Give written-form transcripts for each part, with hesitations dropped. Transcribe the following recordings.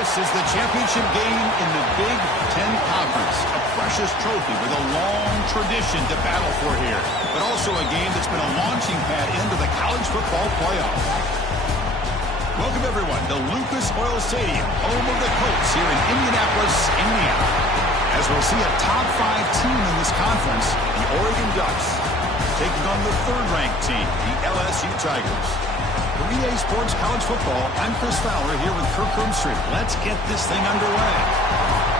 This is the championship game in the Big Ten Conference. A precious trophy with a long tradition to battle for here. But also a game that's been a launching pad into the college football playoff. Welcome, everyone, to Lucas Oil Stadium, home of the Colts here in Indianapolis, Indiana. As we'll see a top 5 team in this conference, the Oregon Ducks, taking on the third-ranked team, the LSU Tigers. For EA Sports College Football, I'm Chris Fowler here with Kirk Herbstreit. Let's get this thing underway.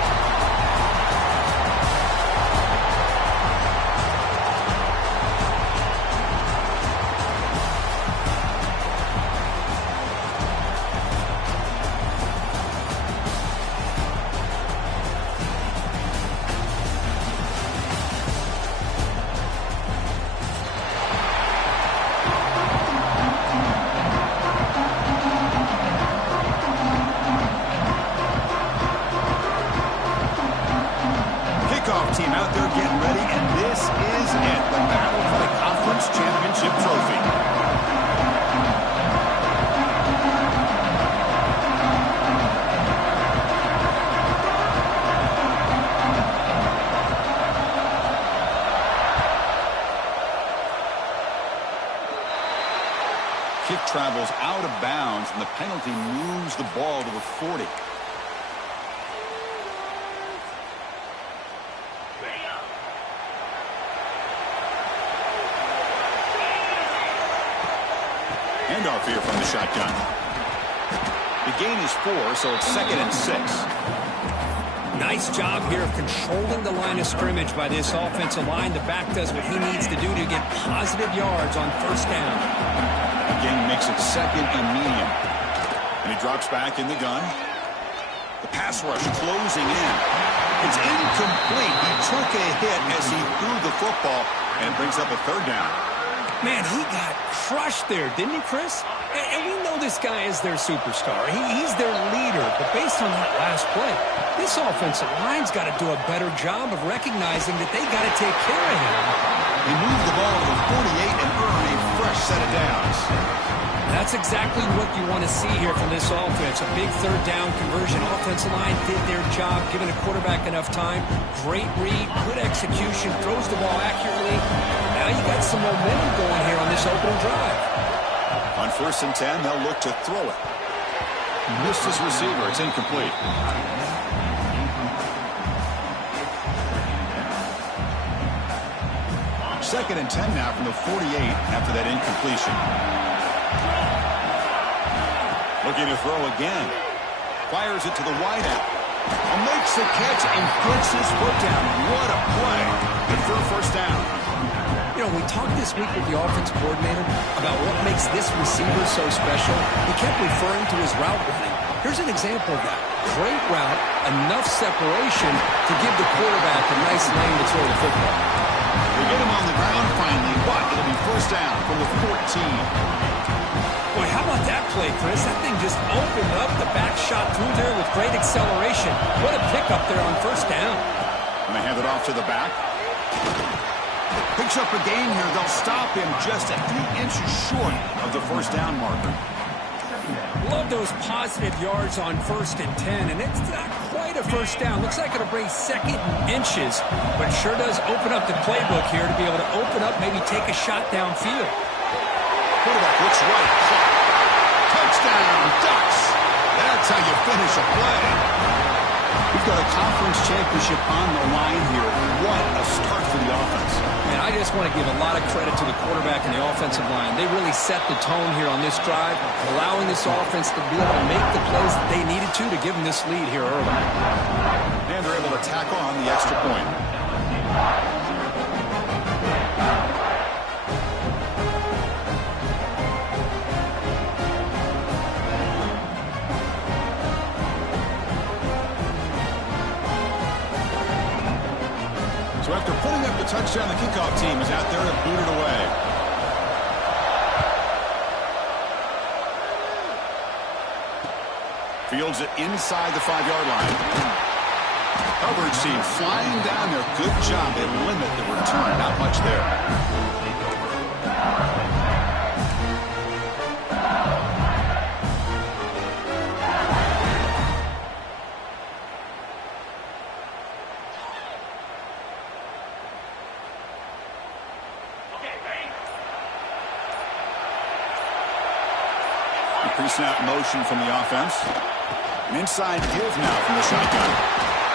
Team out there getting ready, and this is it, the battle for the conference championship trophy. Kick travels out of bounds, and the penalty moves the ball to the 40. Handoff here from the shotgun. The gain is 4, so it's 2nd and 6. Nice job here of controlling the line of scrimmage by this offensive line. The back does what he needs to do to get positive yards on first down. Again makes it 2nd and medium. And he drops back in the gun. The pass rush closing in. It's incomplete. He took a hit as he threw the football, and it brings up a 3rd down. Man, he got crushed there, didn't he, Chris? And we know this guy is their superstar. He's their leader. But based on that last play, this offensive line's got to do a better job of recognizing that they got to take care of him. He moved the ball to the 48 and earned a fresh set of downs. That's exactly what you want to see here from this offense. A big 3rd down conversion. Offensive line did their job, giving the quarterback enough time. Great read, good execution, throws the ball accurately. Now you got some momentum going here on this opening drive. On 1st and 10, they'll look to throw it. Missed his receiver. It's incomplete. Second and 10 now from the 48 after that incompletion. Looking to throw again. Fires it to the wideout. And makes the catch and puts his foot down. What a play. Good for a first down. You know, we talked this week with the offense coordinator about what makes this receiver so special. He kept referring to his route running. Here's an example of that. Great route, enough separation to give the quarterback a nice lane to throw the football. We get him on the ground finally, but it'll be first down from the 14. Boy, how about that play, Chris? That thing just opened up the back shot through there with great acceleration. What a pickup there on first down. And they hand it off to the back. Picks up a gain here. They'll stop him just a few inches short of the first down marker. Love those positive yards on 1st and 10, and it's not quite a first down. Looks like it'll bring 2nd and inches, but sure does open up the playbook here to be able to open up, maybe take a shot downfield. Quarterback looks right. Touchdown, Ducks. That's how you finish a play. We've got a conference championship on the line here. What a start for the offense. And I just want to give a lot of credit to the quarterback and the offensive line. They really set the tone here on this drive, allowing this offense to be able to make the plays that they needed to give them this lead here early. And they're able to tack on the extra point. So after putting up the touchdown, the kickoff team is out there to boot it away. Fields it inside the 5-yard line. Coverage team flying down there. Good job. They limit the return. Not much there. Pre-snap motion from the offense. An inside give now from the shotgun.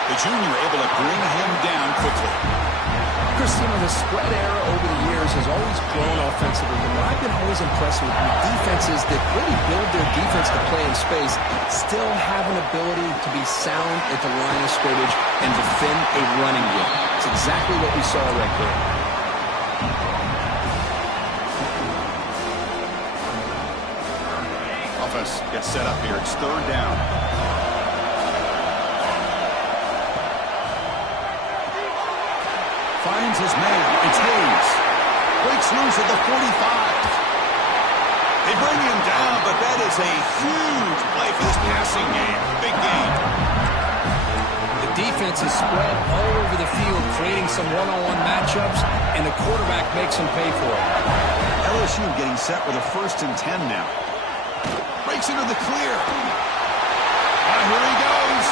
The junior able to bring him down quickly. Chris, the spread era over the years has always grown offensively, but what I've been always impressed with defenses that really build their defense to play in space still have an ability to be sound at the line of scrimmage and defend a running game. It's exactly what we saw right there. Offense gets set up here. It's third down. Finds his man. It's Hayes. Breaks loose at the 45. They bring him down, but that is a huge play for this passing game. Big game. The defense is spread all over the field, creating some one-on-one matchups, and the quarterback makes him pay for it. LSU getting set with a 1st and 10 now. Breaks into the clear. Here he goes.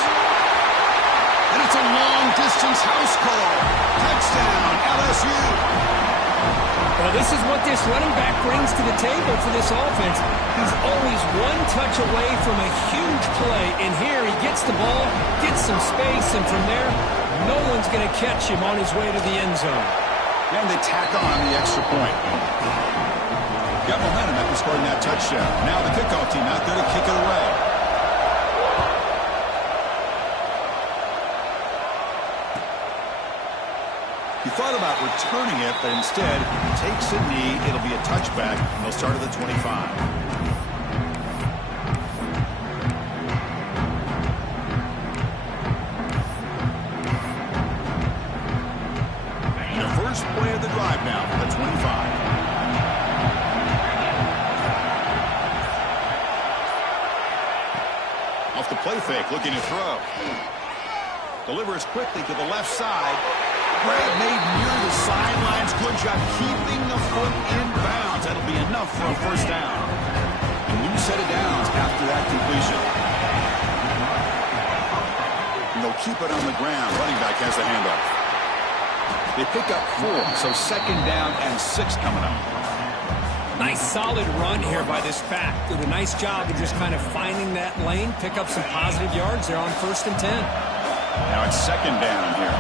And it's a long-distance house call. Touchdown, LSU. Well, this is what this running back brings to the table for this offense. He's always one touch away from a huge play. And here he gets the ball, gets some space, and from there, no one's going to catch him on his way to the end zone. And they tack on the extra point. Got momentum after scoring that touchdown. Now the kickoff team out there to kick it away. He thought about returning it, but instead takes a knee. It'll be a touchback. They'll start at the 25. The first play of the drive now for the 25. Off the play fake, looking to throw. Delivers quickly to the left side. Grab made near the sidelines. Good job keeping the foot in bounds. That'll be enough for a 1st down. And new set of downs after that completion. And they'll keep it on the ground. Running back has the handoff. They pick up 4, so 2nd down and 6 coming up. Nice solid run here by this back. Did a nice job of just kind of finding that lane, pick up some positive yards there on 1st and 10. Now it's 2nd down here.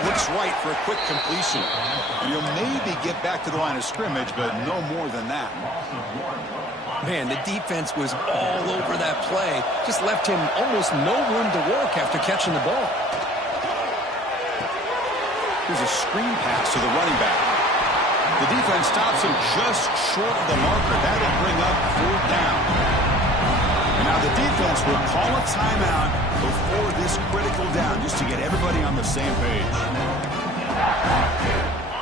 Looks right for a quick completion. And he'll maybe get back to the line of scrimmage, but no more than that. Man, the defense was all over that play. Just left him almost no room to work after catching the ball. Here's a screen pass to the running back. The defense stops him just short of the marker. That'll bring up 4th down. And now the defense will call a timeout before this critical down, just to get everybody on the same page.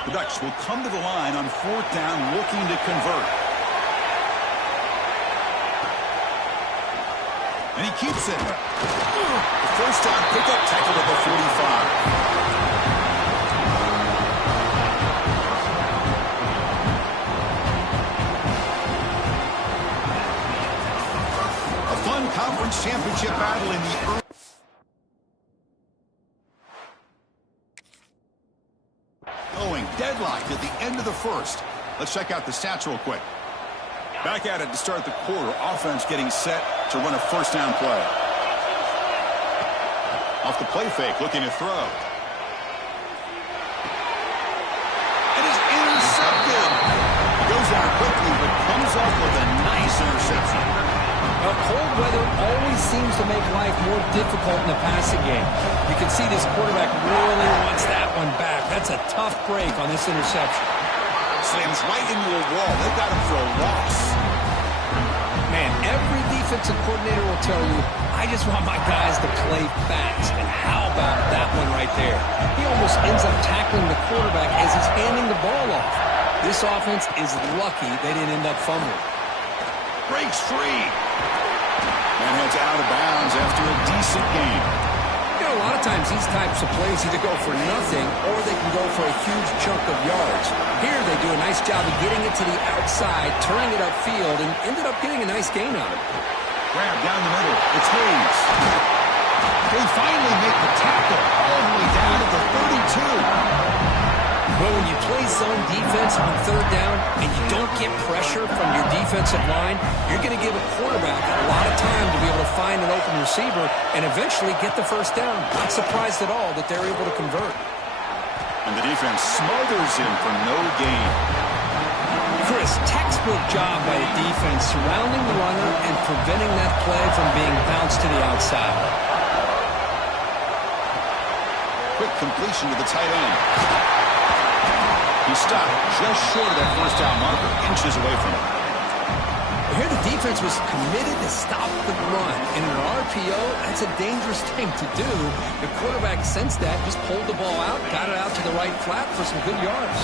The Ducks will come to the line on 4th down, looking to convert. And he keeps it. The 1st down pickup, tackled at the 45. Conference championship battle in the early. Going deadlocked at the end of the 1st. Let's check out the stats real quick. Back at it to start the quarter. Offense getting set to run a 1st down play. Off the play fake, looking to throw. It is intercepted. He goes down quickly, but comes up with a nice interception. Well, cold weather always seems to make life more difficult in the passing game. You can see this quarterback really wants that one back. That's a tough break on this interception. Slams right into a wall. They got him for a loss. Man, every defensive coordinator will tell you, I just want my guys to play fast. And how about that one right there? He almost ends up tackling the quarterback as he's handing the ball off. This offense is lucky they didn't end up fumbling. Breaks free. And heads out of bounds after a decent game. You know, a lot of times these types of plays either go for nothing or they can go for a huge chunk of yards. Here they do a nice job of getting it to the outside, turning it upfield, and ended up getting a nice gain on it. Grab down the middle. It's Hayes. They finally make the tackle all the way down to the 32. zone defense on third down and you don't get pressure from your defensive line, you're going to give a quarterback a lot of time to be able to find an open receiver and eventually get the first down. Not surprised at all that they're able to convert. And the defense smothers him for no gain. Chris, textbook job by the defense surrounding the runner and preventing that play from being bounced to the outside. Quick completion to the tight end. He stopped just short of that first down marker, inches away from it. Here the defense was committed to stop the run. In an RPO, that's a dangerous thing to do. The quarterback sensed that, just pulled the ball out, got it out to the right flat for some good yards.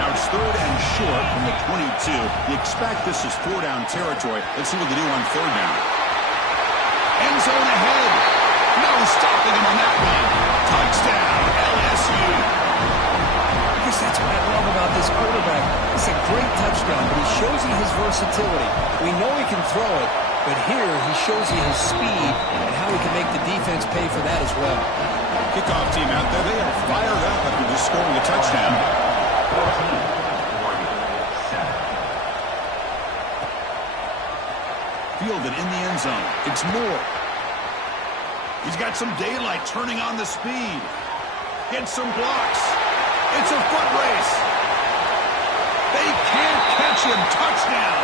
Now it's third and short from the 22. You expect this is four-down territory. Let's see what they do on third down. End zone ahead. No stopping him on that one. Touchdown, LSU. I guess that's what I love about this quarterback. It's a great touchdown, but he shows you his versatility. We know he can throw it, but here he shows you his speed and how he can make the defense pay for that as well. Kickoff team out there, they are fired up after just scoring a touchdown. Fielded in the end zone. It's Moore. He's got some daylight, turning on the speed. Gets some blocks. It's a foot race. They can't catch him. Touchdown.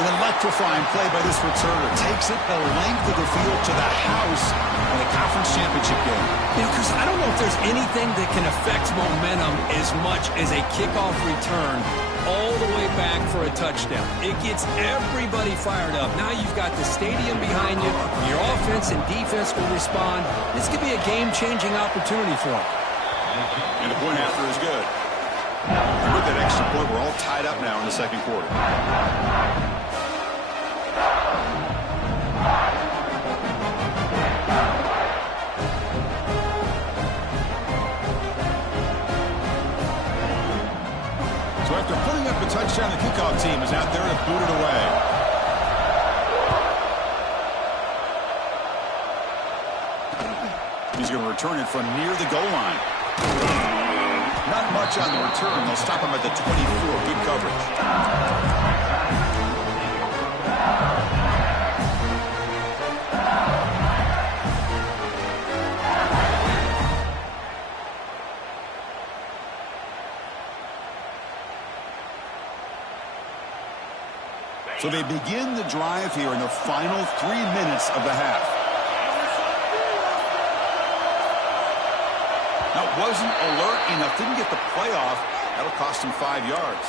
An electrifying play by this returner. Takes it the length of the field to the house in the conference championship game. You know, Chris, I don't know if there's anything that can affect momentum as much as a kickoff return all the way back for a touchdown. It gets everybody fired up. Now you've got the stadium behind you. Your offense and defense will respond. This could be a game-changing opportunity for them. And the point after is good. And with that extra point, we're all tied up now in the second quarter. So after putting up a touchdown, the kickoff team is out there to boot it away. He's going to return it from near the goal line. Not much on the return. They'll stop him at the 24. Good coverage. So they begin the drive here in the final 3 minutes of the half. Now, wasn't alert enough, didn't get the play off. That'll cost him 5 yards.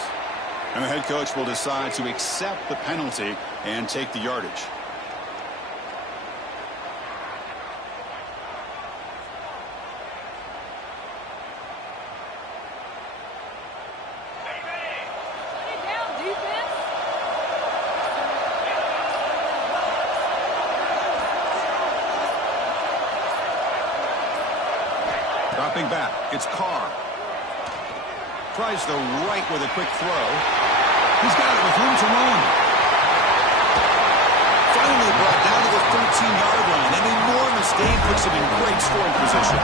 And the head coach will decide to accept the penalty and take the yardage. Dropping back, it's Carr. Tries the right with a quick throw. He's got it with room to run. Finally brought down to the 13-yard line. An enormous gain puts him in great scoring position.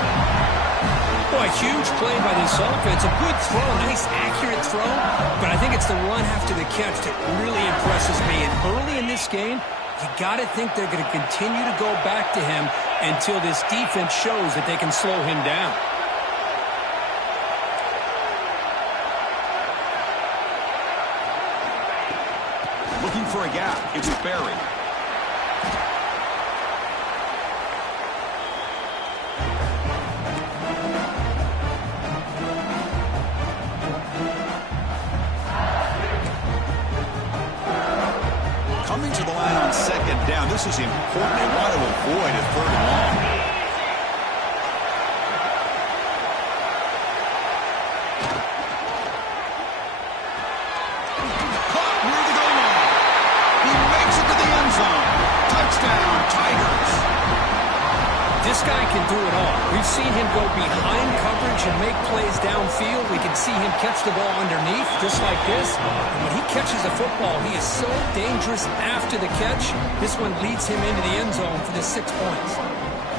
Boy, huge play by this offense. A good throw, nice accurate throw. But I think it's the run after the catch that really impresses me. And early in this game, you got to think they're going to continue to go back to him until this defense shows that they can slow him down. Looking for a gap. It's Barry. Coming to the line on second down. This is important. They want to avoid a third and long. This guy can do it all. We've seen him go behind coverage and make plays downfield. We can see him catch the ball underneath, just like this. And when he catches a football, he is so dangerous after the catch. This one leads him into the end zone for the 6 points.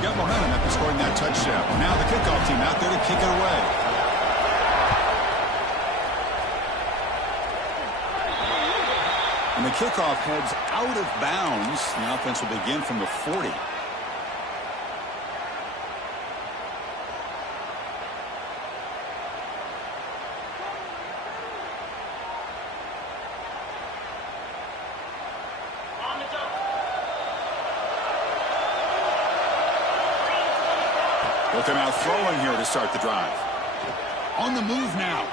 Got momentum after scoring that touchdown. Now the kickoff team out there to kick it away. And the kickoff heads out of bounds. The offense will begin from the 40. Look at now throwing here to start the drive. On the move now.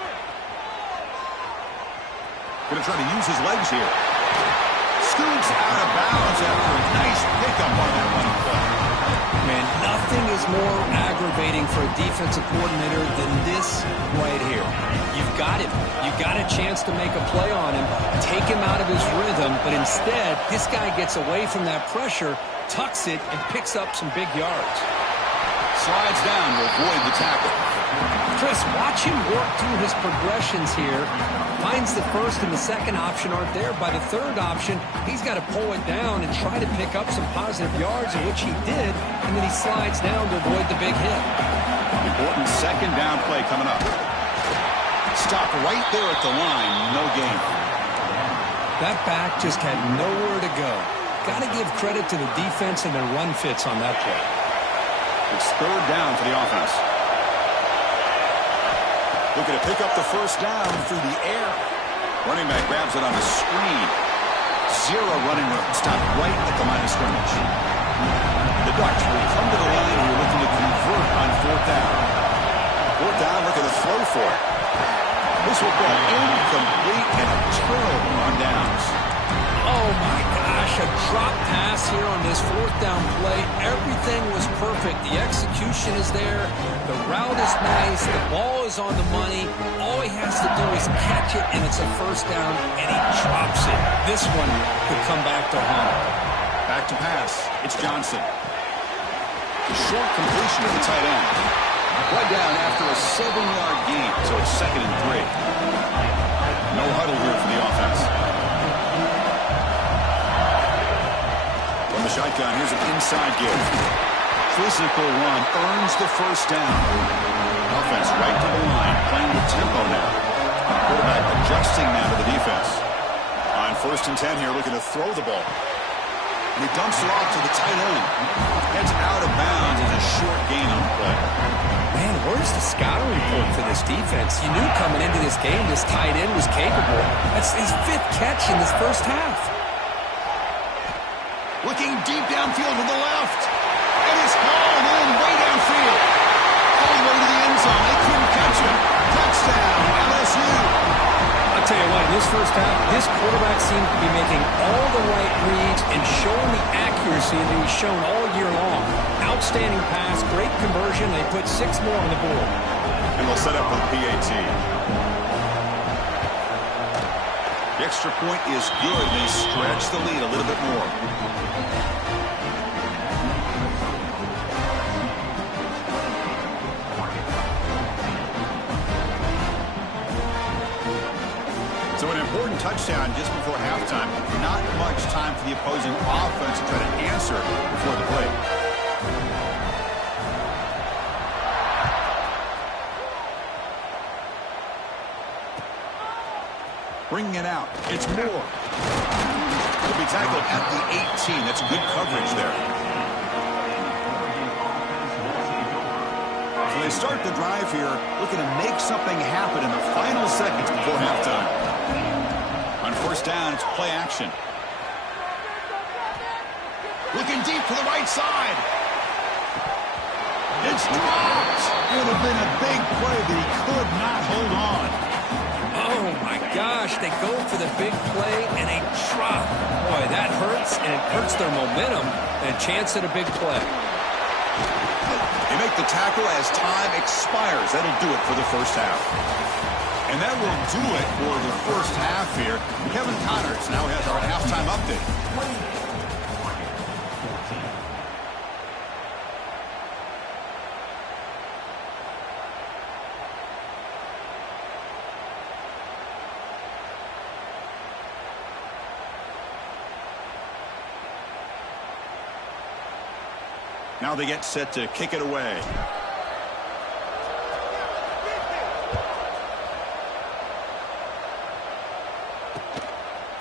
Going to try to use his legs here. Scoots out of bounds after a nice pickup on that running play. Man, nothing is more aggravating for a defensive coordinator than this right here. You've got him. You've got a chance to make a play on him, take him out of his rhythm, but instead, this guy gets away from that pressure, tucks it, and picks up some big yards. Slides down to avoid the tackle. Chris, watch him work through his progressions here. Finds the first and the second option aren't there. By the third option, he's got to pull it down and try to pick up some positive yards, in which he did, and then he slides down to avoid the big hit. Important second down play coming up. Stop right there at the line, no gain. That back just had nowhere to go. Got to give credit to the defense and their run fits on that play. It's third down for the offense. Looking to pick up the first down through the air. Running back grabs it on the screen. Zero running room. Stop right at the line of scrimmage. The Ducks will come to the line here looking to convert on fourth down. Fourth down, looking to throw for it. This will go incomplete and a turnover on downs. Oh my gosh, a drop pass here on this fourth down play. Everything was perfect. The execution is there. The route is nice. The ball is on the money. All he has to do is catch it, and it's a first down, and he drops it. This one could come back to haunt him. Back to pass. It's Johnson. Short completion to the tight end. Right down after a 7-yard gain, so it's 2nd and 3. No huddle here for the offense. From the shotgun, here's an inside give. Physical run earns the first down. Offense right to the line, playing with tempo now. Quarterback adjusting now to the defense. On 1st and 10 here, looking to throw the ball. And he dumps it off to the tight end. Heads out of bounds as a short gain on the play. Man, where's the scouting report for this defense? You knew coming into this game this tight end was capable. That's his 5th catch in this first half. Looking deep downfield to the left. And it's hauled in way downfield. All the way to the end zone. They couldn't catch him. Touchdown, LSU. I'll tell you what, in this first half, this quarterback seems to be making all the right reads and showing the accuracy that he's shown all year long. Outstanding pass, great conversion. They put 6 more on the board. And they'll set up with PAT. The extra point is good. They stretch the lead a little bit more. So an important touchdown just before halftime. Not much time for the opposing offense to try to answer before the break. Bringing it out. It's Moore. He'll be tackled at the 18. That's good coverage there. So they start the drive here, looking to make something happen in the final seconds before halftime. On 1st down, it's play action. Looking deep to the right side. It's dropped. It would have been a big play, but he could not hold on. Oh, my gosh. They go for the big play, and they drop. Boy, that hurts, and it hurts their momentum and a chance at a big play. They make the tackle as time expires. That'll do it for the first half. And that will do it for the first half here. Kevin Connors now has our halftime update. Now they get set to kick it away.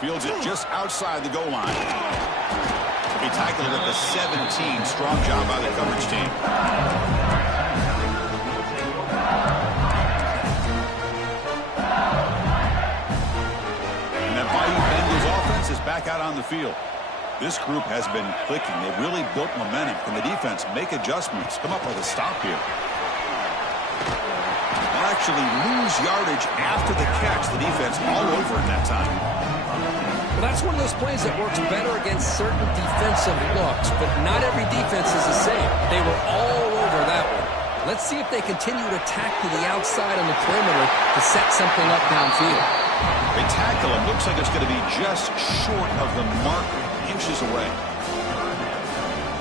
Fields it just outside the goal line. To be tackled at the 17. Strong job by the coverage team. And that mighty Bengals offense is back out on the field. This group has been clicking. They've really built momentum. Can the defense make adjustments? Come up with a stop here. They'll actually lose yardage after the catch. The defense all over in that time. Well, that's one of those plays that works better against certain defensive looks, but not every defense is the same. They were all over that one. Let's see if they continue to attack to the outside on the perimeter to set something up downfield. They tackle him. Looks like it's going to be just short of the marker. Inches away.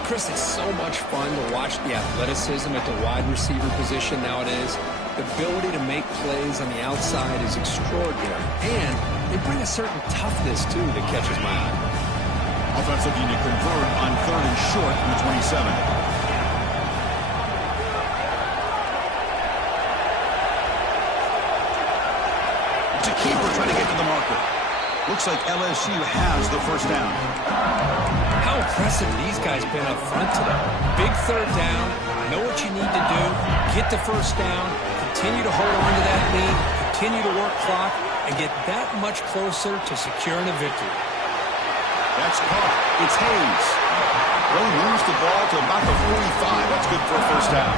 Chris, it's so much fun to watch the athleticism at the wide receiver position nowadays. The ability to make plays on the outside is extraordinary. And they bring a certain toughness, too, that catches my eye. Offense looking to convert on 3rd and short from the 27. It's a keeper trying to get to the marker. Looks like LSU has the first down. How impressive these guys been up front today. Big 3rd down, know what you need to do, get the first down, continue to hold on to that lead, continue to work clock, and get that much closer to securing a victory. That's caught. It's Hayes. Well, he moves the ball to about the 45. That's good for a first down.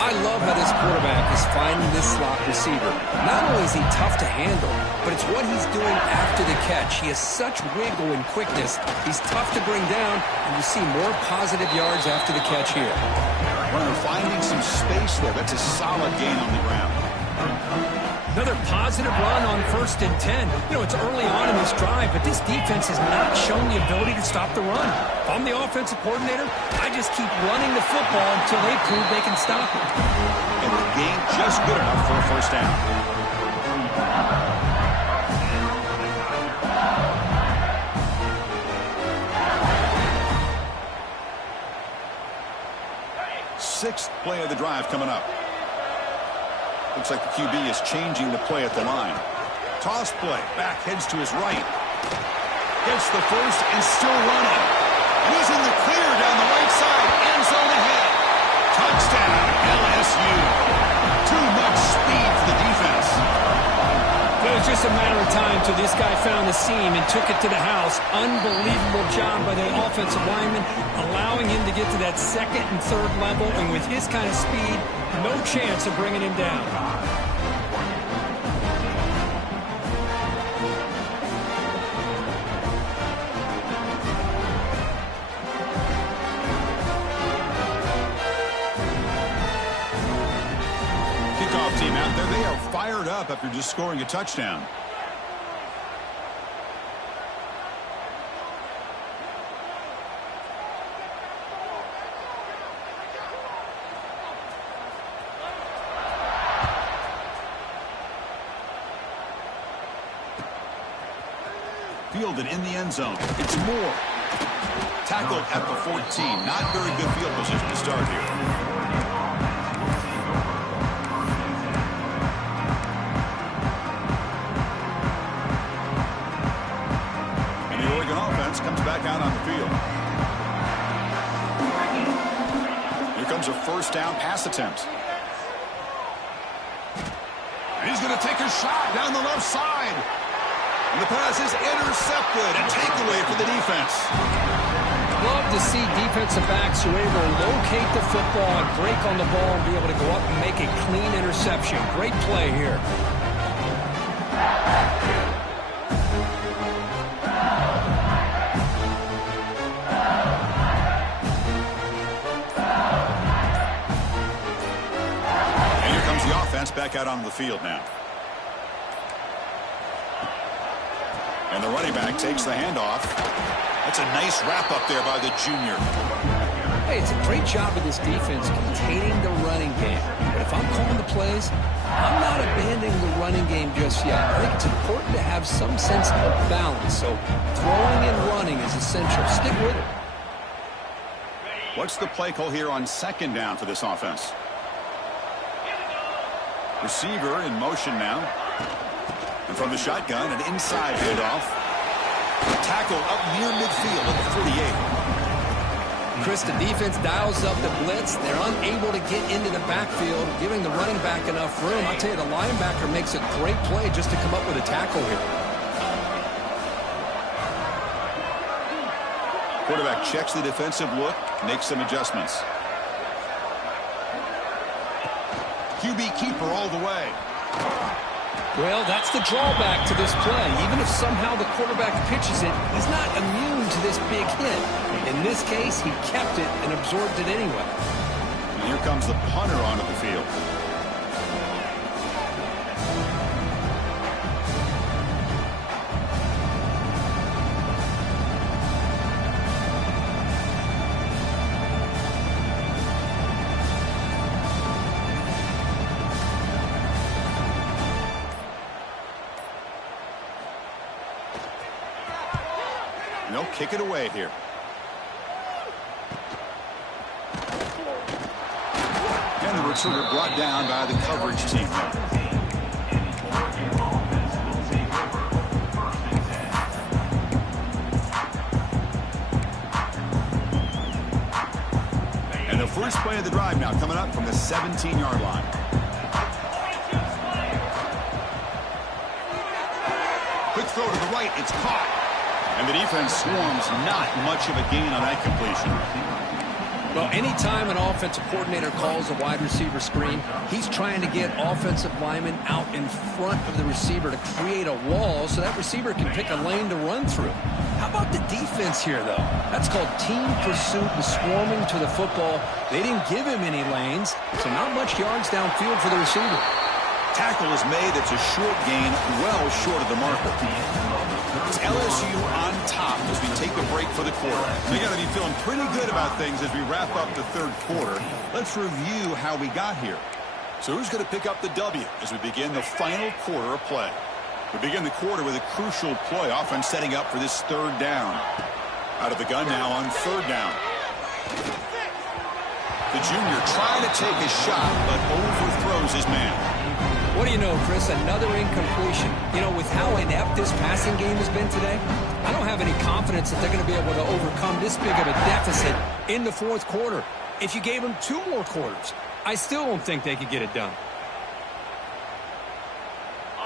I love how this quarterback is finding this slot receiver. Not only is he tough to handle, but it's what he's doing after the catch. He has such wiggle and quickness. He's tough to bring down, and you see more positive yards after the catch here. Runner finding some space there. That's a solid gain on the ground. Another positive run on 1st and 10. You know, it's early on in this drive, but this defense has not shown the ability to stop the run. If I'm the offensive coordinator, I just keep running the football until they prove they can stop it. And the gain just good enough for a first down. Sixth play of the drive coming up. Looks like the QB is changing the play at the line. Toss play. Back heads to his right. Gets the first and still running. And he's in the clear down the right side. End zone ahead. Touchdown, LSU. Too much speed for the defense. It was just a matter of time till this guy found the seam and took it to the house. Unbelievable job by the offensive lineman, allowing him to get to that 2nd and 3rd level. And with his kind of speed, no chance of bringing him down. Kickoff team out there. They are fired up after just scoring a touchdown. Fielded in the end zone. It's Moore. Tackled at the 14. Not very good field position to start here. And the Oregon offense comes back out on the field. Here comes a first down pass attempt. And he's going to take a shot down the left side. And the pass is intercepted. A takeaway for the defense. Love to see defensive backs who are able to locate the football and break on the ball and be able to go up and make a clean interception. Great play here. And here comes the offense back out onto the field now. And the running back takes the handoff. That's a nice wrap up there by the junior. Hey, it's a great job of this defense containing the running game. But if I'm calling the plays, I'm not abandoning the running game just yet. I think it's important to have some sense of balance. So throwing and running is essential. Stick with it. What's the play call here on 2nd down for this offense? Receiver in motion now. And from the shotgun, an inside handoff. Tackle up near midfield at the 48. Chris, the defense dials up the blitz. They're unable to get into the backfield, giving the running back enough room. I'll tell you, the linebacker makes a great play just to come up with a tackle here. Quarterback checks the defensive look, makes some adjustments. QB keeper all the way. Well, that's the drawback to this play. Even if somehow the quarterback pitches it, he's not immune to this big hit. In this case, he kept it and absorbed it anyway. And here comes the punter onto the field. And they'll kick it away here. And the returner brought down by the coverage team. And the first play of the drive now coming up from the 17-yard line. Quick throw to the right. It's caught. And the defense swarms, not much of a gain on that completion. Well, anytime an offensive coordinator calls a wide receiver screen, he's trying to get offensive linemen out in front of the receiver to create a wall so that receiver can pick a lane to run through. How about the defense here, though? That's called team pursuit and swarming to the football. They didn't give him any lanes, so not much yards downfield for the receiver. Tackle is made. It's a short gain, well short of the marker. It's LSU on top as we take a break for the quarter. We got to be feeling pretty good about things as we wrap up the third quarter. Let's review how we got here. So who's going to pick up the W as we begin the final quarter of play? We begin the quarter with a crucial play, offense setting up for this third down. Out of the gun now on third down. The junior trying to take a shot, but overthrows his man. What do you know, Chris? Another incompletion. You know, with how inept this passing game has been today, I don't have any confidence that they're going to be able to overcome this big of a deficit in the fourth quarter. If you gave them 2 more quarters, I still don't think they could get it done.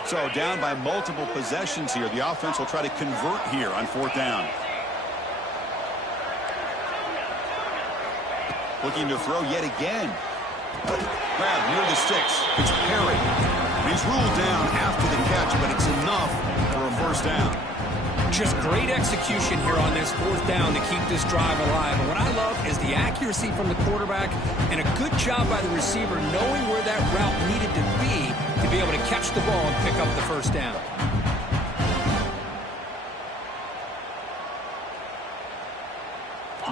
So down by multiple possessions here. The offense will try to convert here on fourth down. Looking to throw yet again. Grab near the sticks. It's Perry. He's ruled down after the catch, but it's enough for a first down. Just great execution here on this fourth down to keep this drive alive. And what I love is the accuracy from the quarterback and a good job by the receiver knowing where that route needed to be able to catch the ball and pick up the first down.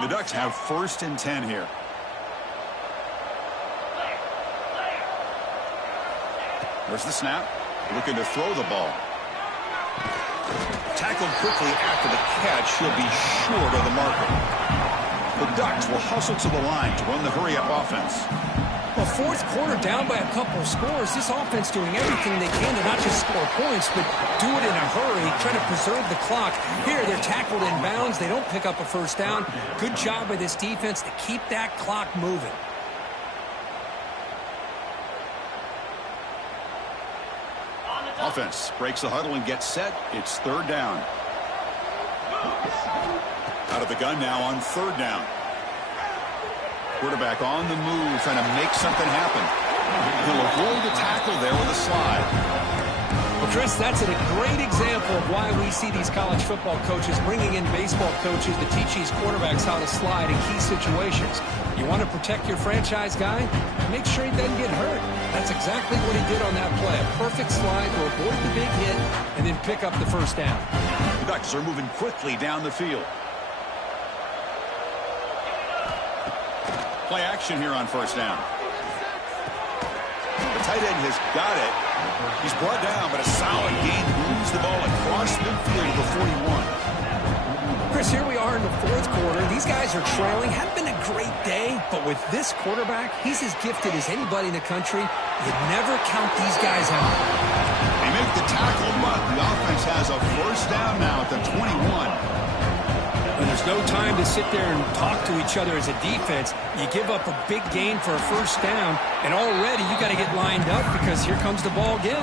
The Ducks have 1st and 10 here. There's the snap. Looking to throw the ball. Tackled quickly after the catch. He'll be short of the marker. The Ducks will hustle to the line to run the hurry-up offense. Well, fourth quarter down by a couple of scores. This offense doing everything they can to not just score points, but do it in a hurry, trying to preserve the clock. Here, they're tackled in bounds. They don't pick up a first down. Good job by this defense to keep that clock moving. Offense breaks the huddle and gets set. It's third down. Out of the gun now on third down. Quarterback on the move, trying to make something happen. He'll avoid the tackle there with a slide. Well, Chris, that's a great example of why we see these college football coaches bringing in baseball coaches to teach these quarterbacks how to slide in key situations. You want to protect your franchise guy? Make sure he doesn't get hurt. That's exactly what he did on that play. A perfect slide to avoid the big hit and then pick up the first down. The Ducks are moving quickly down the field. Play action here on first down. The tight end has got it. He's brought down, but a solid gain moves the ball across midfield to the 41. Chris, here we are in the fourth quarter. These guys are trailing. Hadn't been a great day, but with this quarterback, he's as gifted as anybody in the country. You'd never count these guys out. They make the tackle, but the offense has a first down now at the 21. And there's no time to sit there and talk to each other as a defense. You give up a big gain for a first down, and already you got to get lined up because here comes the ball again.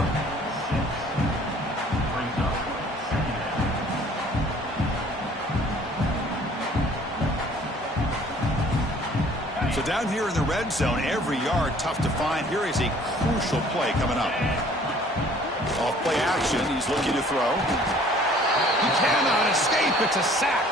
So down here in the red zone, every yard tough to find. Here is a crucial play coming up. Off play action, he's looking to throw. He cannot escape. It's a sack.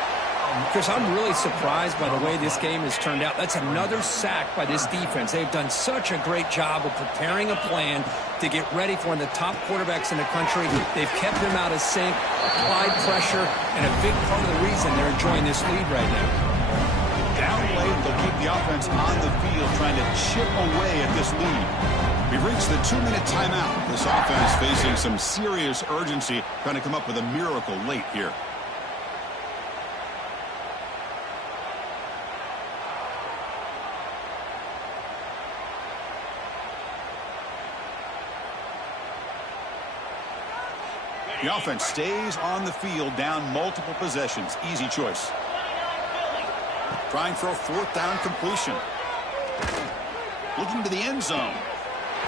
Chris, I'm really surprised by the way this game has turned out. That's another sack by this defense. They've done such a great job of preparing a plan to get ready for one of the top quarterbacks in the country. They've kept him out of sync, applied pressure, and a big part of the reason they're enjoying this lead right now. Down late, they'll keep the offense on the field trying to chip away at this lead. We've reached the 2-minute timeout. This offense facing some serious urgency, trying to come up with a miracle late here. The offense stays on the field, down multiple possessions. Easy choice. Trying for a fourth down completion. Looking to the end zone.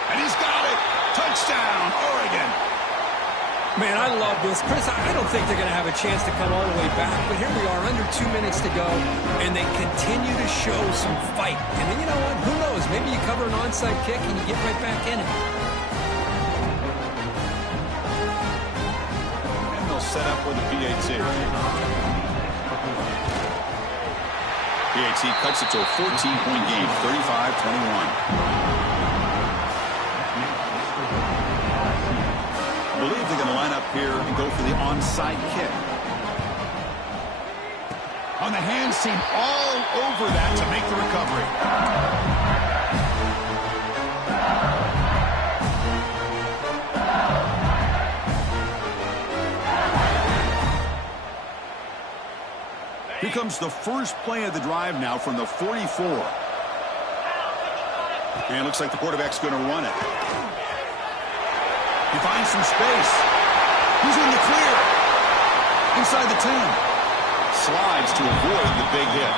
And he's got it. Touchdown, Oregon. Man, I love this. Chris, I don't think they're going to have a chance to come all the way back, but here we are, under 2 minutes to go, and they continue to show some fight. And then, you know what? Who knows? Maybe you cover an onside kick and you get right back in it. Set up with the PAT. PAT cuts it to a 14-point game, 35-21. I believe they're going to line up here and go for the onside kick. On the hands team all over that to make the recovery. Here comes the first play of the drive now from the 44. And it looks like the quarterback's going to run it. He finds some space. He's in the clear. Inside the 10. Slides to avoid the big hit.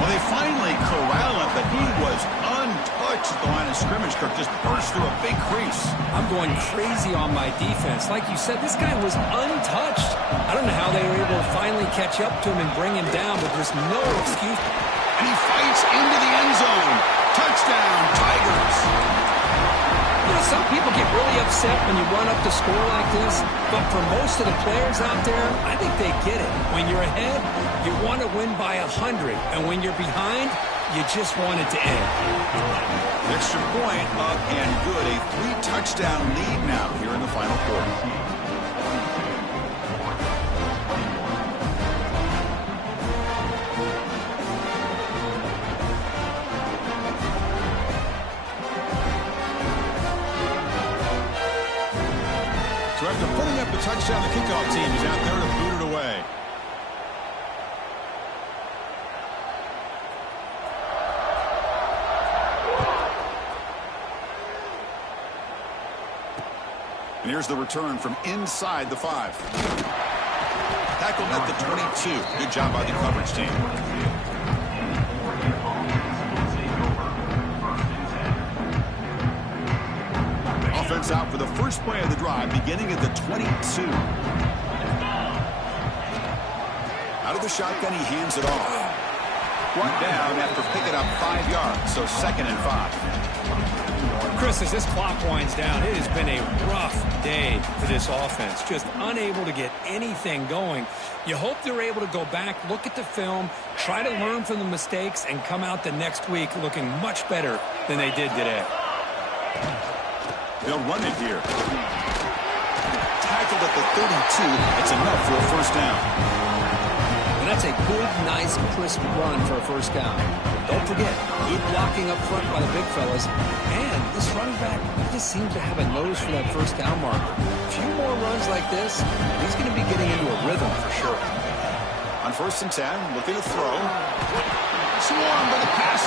Well, they finally corral him, but he was untouched at the line of scrimmage. Kirk just burst through a big crease. I'm going crazy on my defense. Like you said, this guy was untouched. I don't know how they were able to finally catch up to him and bring him down, but there's no excuse. And he fights into the end zone. Touchdown, Tigers. You know, some people get really upset when you run up the score like this, but for most of the players out there, I think they get it. When you're ahead, you want to win by 100, and when you're behind, you just want it to end. Extra point up and good. A 3-touchdown lead now here in the final quarter. So after putting up a touchdown, the kickoff team is out there to boot it away. And here's the return from inside the 5. Tackled at the 22. Good job by the coverage team. Offense out for the first play of the drive, beginning at the 22. Out of the shotgun, he hands it off. One down after picking up 5 yards, so 2nd and 5. Chris, as this clock winds down, it has been a rough day for this offense. Just unable to get anything going. You hope they're able to go back, look at the film, try to learn from the mistakes, and come out the next week looking much better than they did today. They'll run it here. Tackled at the 32. It's enough for a first down. And that's a good, nice, crisp run for a first down. Don't forget, good blocking up front by the big fellas. And this running back just seems to have a nose for that first down marker. A few more runs like this, he's going to be getting into a rhythm for sure. On 1st and 10, looking to throw. Swarmed by the pass